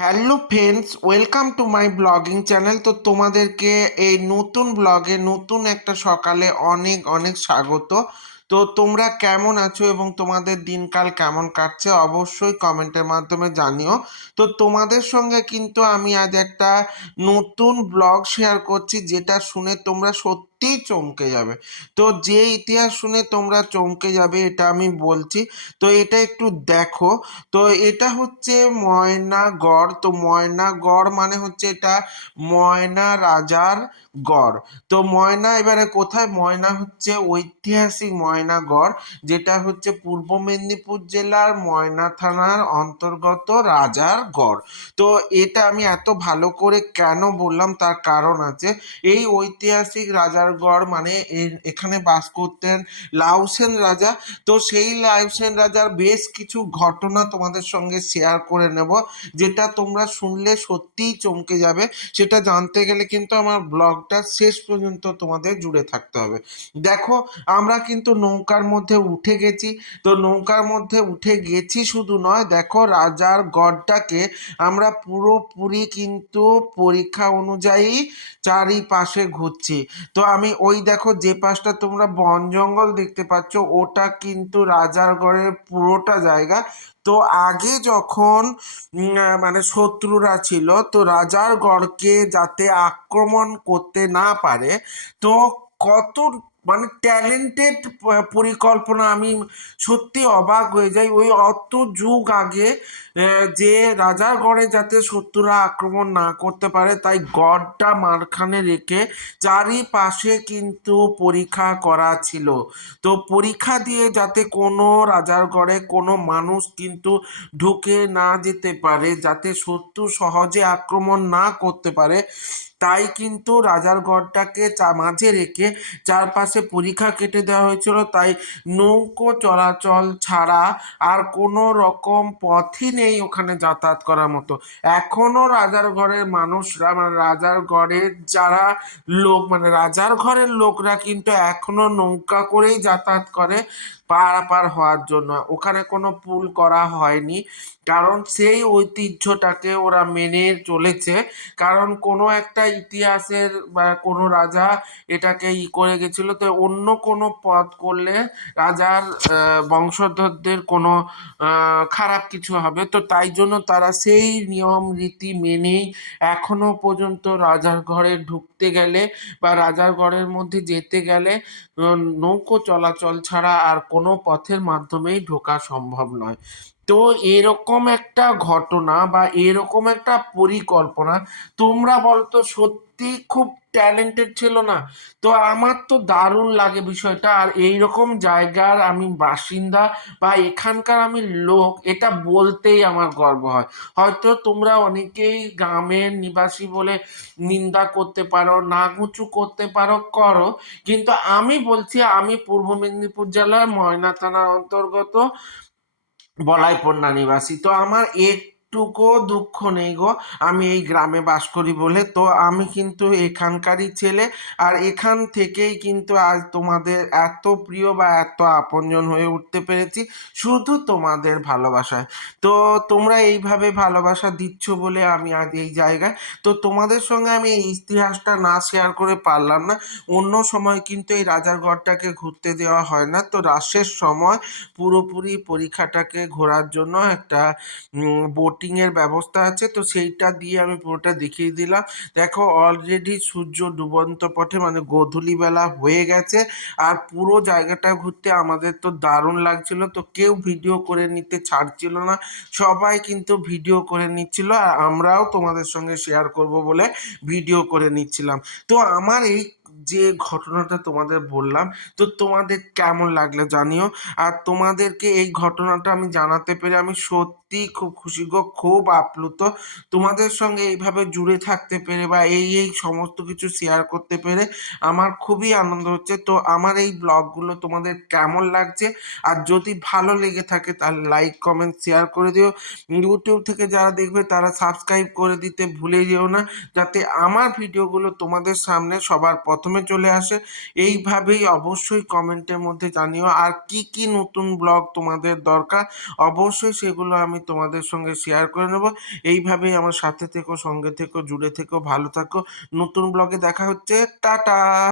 Hello friends welcome to my blogging channel তো তোমাদেরকে এই নতুন ব্লগে নতুন একটা সকালে অনেক অনেক স্বাগত। তো তোমরা কেমন আছো এবং তোমাদের দিনকাল কেমন কাটছে অবশ্যই কমেন্টের মাধ্যমে জানিও। তো তোমাদের সঙ্গে কিন্তু আমি আজ একটা নতুন ব্লগ শেয়ার করছি, যেটা শুনে তোমরা সত্যিই চমকে যাবে। তো যে ইতিহাস শুনে তোমরা চমকে যাবে, এটা আমি বলছি। তো এটা একটু দেখো। তো এটা হচ্ছে ময়নাগড়। তো ময়নাগড় মানে হচ্ছে এটা ময়না রাজার গড়। তো ময়না এবারে কোথায়? ময়না হচ্ছে ঐতিহাসিক ময়নাগড়, যেটা হচ্ছে পূর্ব মেদিনীপুর জেলার ময়না থানার অন্তর্গত রাজার গড়। তো এটা আমি এত ভালো করে কেন বললাম? তার কারণ আছে, এই ঐতিহাসিক রাজার গড় মানে এখানে বাস করতেন লাউসেন রাজা। তো সেই লাউসেন রাজার বেশ কিছু ঘটনা তোমাদের সঙ্গে শেয়ার করে নেব, যেটা তোমরা শুনলে সত্যিই চমকে যাবে। সেটা জানতে গেলে কিন্তু আমার ব্লগটা শেষ পর্যন্ত তোমাদের জুড়ে থাকতে হবে। দেখো, আমরা কিন্তু নৌকার মধ্যে উঠে গেছি। তো নৌকার মধ্যে উঠে গেছি শুধু নয়, দেখো রাজার গড়টাকে আমরা পুরোপুরি কিন্তু পরীক্ষা অনুযায়ী চারিপাশে ঘুরছি। তো আমি ওই দেখো যে পাশটা তোমরা বন জঙ্গল দেখতে পাচ্ছ, ওটা কিন্তু রাজারগড়ের পুরোটা জায়গা। তো আগে যখন মানে শত্রুরা ছিল, তো রাজারগড়কে যাতে আক্রমণ করতে না পারে, তো কত মানে ট্যালেন্টেড পরিকল্পনা, আমি সত্যি অবাক হয়ে যাই। ওই অত যুগ আগে যে রাজার গড়ে যাতে শত্রুরা আক্রমণ না করতে পারে, তাই গড়টা মারখানে রেখে চারিপাশে কিন্তু পরীক্ষা করা ছিল। তো পরীক্ষা দিয়ে যাতে কোনো রাজার ঘরে কোনো মানুষ কিন্তু ঢুকে না যেতে পারে, যাতে শত্রু সহজে আক্রমণ না করতে পারে তাই কিন্তু রাজার গড়টাকে মাঝে রেখে চারপাশে পরীক্ষা কেটে দেওয়া হয়েছিল। তাই নৌকো চলাচল ছাড়া আর কোনো রকম পথই নেই ওখানে যাতায়াত করার মতো। এখনও রাজার ঘরের মানুষরা মানে রাজার ঘরের যারা লোক মানে রাজার ঘরের লোকরা কিন্তু এখনও নৌকা করেই যাতায়াত করে পারাপার হওয়ার জন্য। ওখানে কোনো পুল করা হয়নি। কারণ সেই ঐতিহ্যটাকে ওরা মেনে চলেছে। কারণ কোনো একটা ইতিহাসের বা কোনো রাজা এটাকে ই করে গেছিল, তো অন্য কোনো পথ করলে রাজার বংশধরদের কোনো খারাপ কিছু হবে। তো তাই জন্য তারা সেই নিয়ম, রীতি মেনেই এখনও পর্যন্ত রাজার ঘরে ঢুকতে গেলে বা রাজার ঘরের মধ্যে যেতে গেলে নৌকো চলাচল ছাড়া আর কোনো পথের মাধ্যমেই ঢোকা সম্ভব নয়। তো এরকম একটা ঘটনা বা এরকম একটা পরিকল্পনা, তোমরা বলতো সত্যি খুব ট্যালেন্টেড ছিল না। তো আমার তো দারুণ লাগে বিষয়টা। আর এইরকম জায়গার আমি বাসিন্দা বা এখানকার আমি লোক, এটা বলতেই আমার গর্ব হয়। হয়তো তোমরা অনেকেই গ্রামের নিবাসী বলে নিন্দা করতে পারো, নাগুচু করতে পারো, করো। কিন্তু আমি বলছি, আমি পূর্ব মেদিনীপুর জেলার ময়না থানার অন্তর্গত বলাইপন্না নিবাসী। তো আমার একটুকুও দুঃখ নেই গো। আমি এই গ্রামে বাস করি বলে। তো আমি কিন্তু এখানকারই ছেলে। আর এখান থেকেই কিন্তু আজ তোমাদের এত প্রিয় বা এত আপনজন হয়ে উঠতে পেরেছি শুধু তোমাদের ভালোবাসায়। তো তোমরা এইভাবে ভালোবাসা দিচ্ছ বলে আমি আজ এই জায়গায়। তো তোমাদের সঙ্গে আমি এই ইতিহাসটা না শেয়ার করে পারলাম না। অন্য সময় কিন্তু এই রাজারগড়টাকে ঘুরতে দেওয়া হয় না। তো রাসের সময় পুরোপুরি পরীক্ষাটাকে ঘোরার জন্য একটা বোটিং এর ব্যবস্থা আছে, তো সেইটা দিয়ে আমি পুরোটা দেখিয়ে দিলাম। দেখো অলরেডি সূর্য ডুবন্ত পথে মানে গোধূলি বেলা হয়ে গেছে, আর পুরো জায়গাটা ঘুরতে আমাদের তো দারুণ লাগছিল। তো কেউ ভিডিও করে নিতে ছাড়ছিল না, সবাই কিন্তু ভিডিও করে নিচ্ছিল, আর আমরাও তোমাদের সঙ্গে শেয়ার করব বলে ভিডিও করে নিচ্ছিলাম। তো আমার এই যে ঘটনাটা তোমাদের বললাম, তো তোমাদের কেমন লাগল জানিও? আর তোমাদেরকে এই ঘটনাটা আমি জানাতে পেরে আমি সত্যিই খুব খুশি গো, খুব আপ্লুত। তোমাদের সঙ্গে এইভাবে জুড়ে থাকতে পেরে বা এই এই সমস্ত কিছু শেয়ার করতে পেরে আমার খুবই আনন্দ হচ্ছে। তো আমার এই ব্লগগুলো তোমাদের কেমন লাগছে? আর যদি ভালো লেগে থাকে তাহলে লাইক কমেন্ট শেয়ার করে দিও। ইউটিউব থেকে যারা দেখবে তারা সাবস্ক্রাইব করে দিতে ভুলে যেও না, যাতে আমার ভিডিওগুলো তোমাদের সামনে সবার প্রথমে প্রথমে চলে আসে, এইভাবেই অবশ্যই কমেন্টের মধ্যে জানিও আর কি কি নতুন ব্লগ তোমাদের দরকার, অবশ্যই সেগুলো আমি তোমাদের সঙ্গে শেয়ার করে নেব। এইভাবেই আমার সাথে থেকো, সঙ্গে থেকো, জুড়ে থেকো, ভালো থাকো। নতুন ব্লগে দেখা হচ্ছে, টাটা!